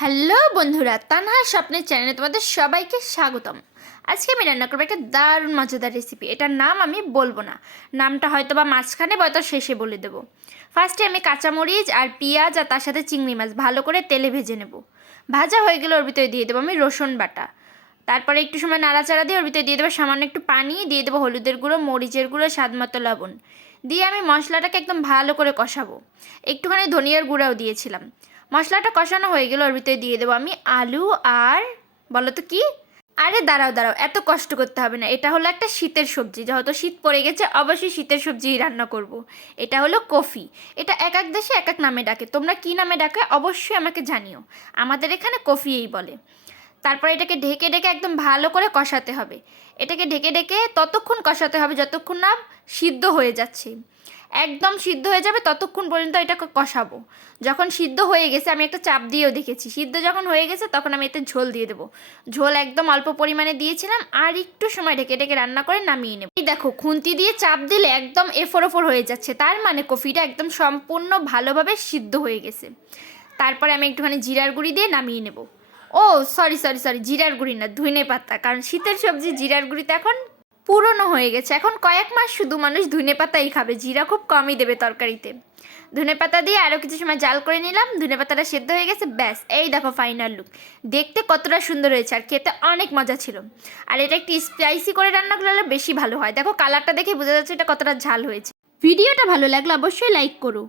Hello বন্ধুরা, তানহার স্বপ্নের চ্যানেলে তোমাদের সবাইকে স্বাগতম। আজকে আমি রান্না করবো একটা দারুণ মজাদার রেসিপি। এটার নাম আমি বলবো না, নামটা হয়তো বা মাঝখানে বা হয়তো শেষে বলে দেবো। ফার্স্টে আমি কাঁচামরিচ আর পেঁয়াজ আর তার সাথে চিংড়ি মাছ ভালো করে তেলে ভেজে নেব। ভাজা হয়ে গেলে ওর ভিতরে দিয়ে দেবো আমি রসুন বাটা। তারপরে একটু সময় নাড়াচাড়া দিয়ে ওর ভিতরে দিয়ে দেবো সামান্য একটু পানি, দিয়ে দেবো হলুদের গুঁড়ো, মরিচের গুঁড়ো, স্বাদ মতো লবণ। দিয়ে আমি মশলাটাকে একদম ভালো করে কষাবো। একটুখানি ধনিয়ার গুঁড়াও দিয়েছিলাম। মশলাটা কষানো হয়ে গেল, ওর ভিতরে দিয়ে দেবো আমি আলু আর বলো তো কি, আরে দাঁড়াও দাঁড়াও, এত কষ্ট করতে হবে না। এটা হলো একটা শীতের সবজি, যেহেতু শীত পড়ে গেছে অবশ্যই শীতের সবজি রান্না করব। এটা হলো কফি। এটা এক এক দেশে এক এক নামে ডাকে, তোমরা কি নামে ডাকে অবশ্যই আমাকে জানিও। আমাদের এখানে কফিই বলে। তারপরে এটাকে ঢেকে ঢেকে একদম ভালো করে কষাতে হবে। এটাকে ঢেকে ঢেকে ততক্ষণ কষাতে হবে যতক্ষণ না সিদ্ধ হয়ে যাচ্ছে। একদম সিদ্ধ হয়ে যাবে ততক্ষণ পর্যন্ত এটাকে কষাবো। যখন সিদ্ধ হয়ে গেছে, আমি একটা চাপ দিয়েও দেখেছি, সিদ্ধ যখন হয়ে গেছে তখন আমি এতে ঝোল দিয়ে দেবো। ঝোল একদম অল্প পরিমাণে দিয়েছিলাম, আর একটু সময় ঢেকে ঢেকে রান্না করে নামিয়ে নেব। এই দেখো, খুন্তি দিয়ে চাপ দিলে একদম এফোর ওফোর হয়ে যাচ্ছে, তার মানে কফিটা একদম সম্পূর্ণ ভালোভাবে সিদ্ধ হয়ে গেছে। তারপরে আমি একটুখানি জিরার গুঁড়ি দিয়ে নামিয়ে নেব। ও সরি সরি সরি, জিরার গুঁড়ি না, ধনে পাতা, কারণ শীতের সবজি জিরার গুঁড়িতে এখন পুরনো হয়ে গেছে। এখন কয়েক মাস শুধু মানুষ ধনে পাতাই খাবে, জিরা খুব কমই দেবে তরকারিতে। ধনে পাতা দিয়ে আরও কিছু সময় জাল করে নিলাম, ধনে পাতাটা সেদ্ধ হয়ে গেছে, ব্যাস এই দেখো ফাইনাল লুক। দেখতে কতটা সুন্দর হয়েছে আর খেতে অনেক মজা ছিল। আর এটা একটু স্পাইসি করে রান্না করলে বেশি ভালো হয়। দেখো কালারটা দেখে বোঝা যাচ্ছে এটা কতটা ঝাল হয়েছে। ভিডিওটা ভালো লাগলে অবশ্যই লাইক করো।